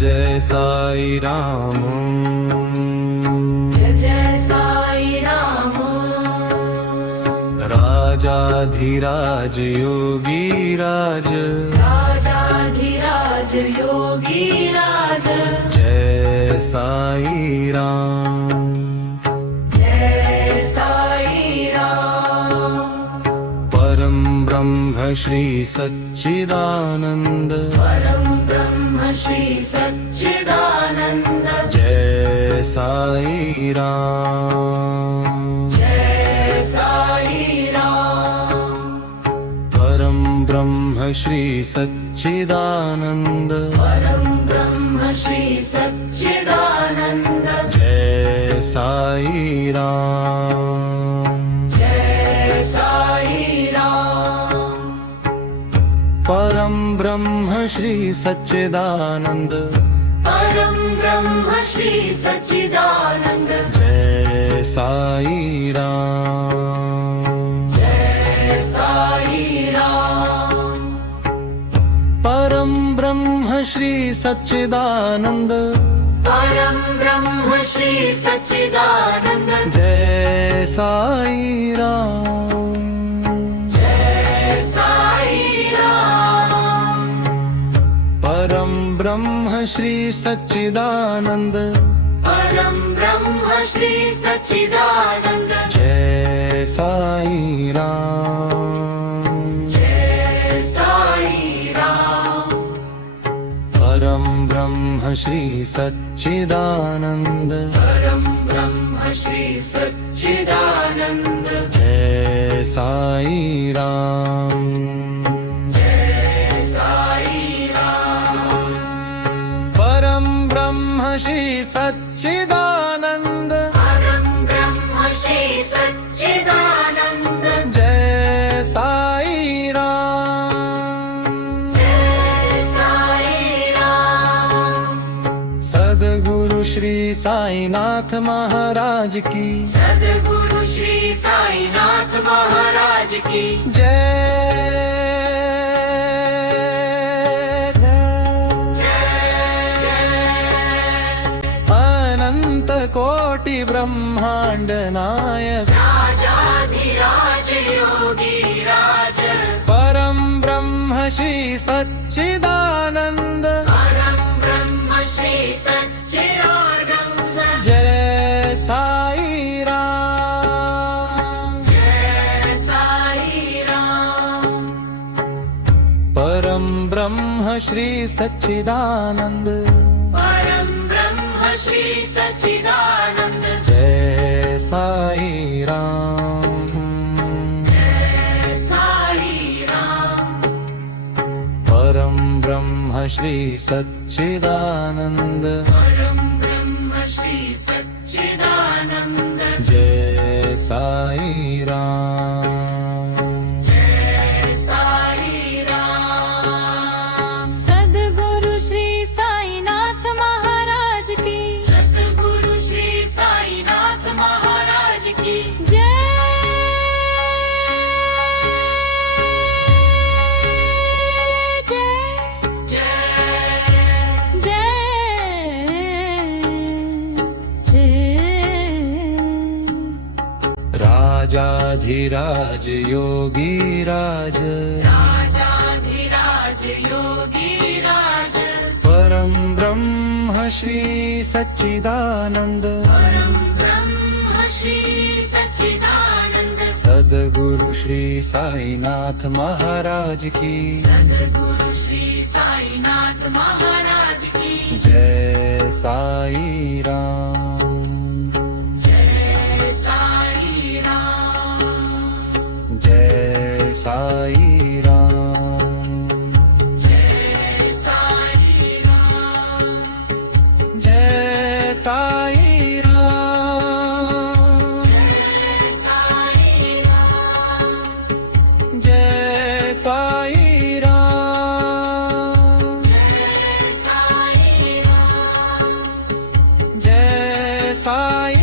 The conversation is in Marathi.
जय साई राम, जय जय साई राम। राजाधिराज योगी राज, राजाधिराज योगी राज। जय साई राम, जय साई राम। परम ब्रह्म श्री सच्चिदानंद, परम ब्रह्म श्री सच्चिदानंद। जय साई राम, जय साई राम। परम ब्रह्म श्री सच्चिदानंद, परम ब्रह्म श्री सच्चिदानंद। जय साई राम, जय साई राम। परम ब्रह्म श्री सच्चिदानंद, परम ब्रह्म श्री सच्चिदानंद। जय साई राम, जय साई राम। परम ब्रह्म श्री सच्चिदानंद, परम ब्रह्म श्री सच्चिदानंद। जय साई राम, जय साई राम। परम ब्रह्म श्री सच्चिदानंद, परम ब्रह्म श्री सच्चिदानंद। जय साई राम, जय साई राम। परम ब्रह्म श्री सच्चिदानंद, परम ब्रह्म श्री सच्चिदानंद। जय साई राम, जय साई राम। परम ब्रह्म श्री सच्चिदानंद, परम ब्रह्म श्री सच्चिदानंद। जय साई राम, जय साई राम। सद्गुरु श्री साईनाथ महाराज की सद्गुरु श्री साईनाथ महाराज की जय, जय जय। अनंत कोटि ब्रह्मांड नायक, राजाधिराज योगी राज। परम ब्रह्म श्री सच्चिदानंद, परम ब्रह्म श्री सच्चिदानंद। जय साई राम, जय साई राम। परम ब्रह्म श्री सच्चिदानंद, परम ब्रह्म श्री सच्चिदानंद। जय साई राम, जय साई राम। परम ब्रह्म श्री सच्चिदानंद, परम ब्रह्म श्री सच्चिदानंद। जय साई राम, जय साई राम। सद्गुरु श्री साईनाथ महाराज की सद्गुरु श्री साईनाथ महाराज की जय, जय जय। जय जय। राजाधिराज योगी राज, राजाधिराज योगी राज। परम ब्रह्म श्री सच्चिदानंद, परम ब्रह्म श्री सच्चिदानंद। सद्गुरु श्री साईनाथ महाराज की सद्गुरु श्री साईनाथ महाराज की जय साई राम, जय साई राम। जय साई राम, जय साई राम। जय साई राम, जय साई राम। जय साई राम, जय साई राम। जय साई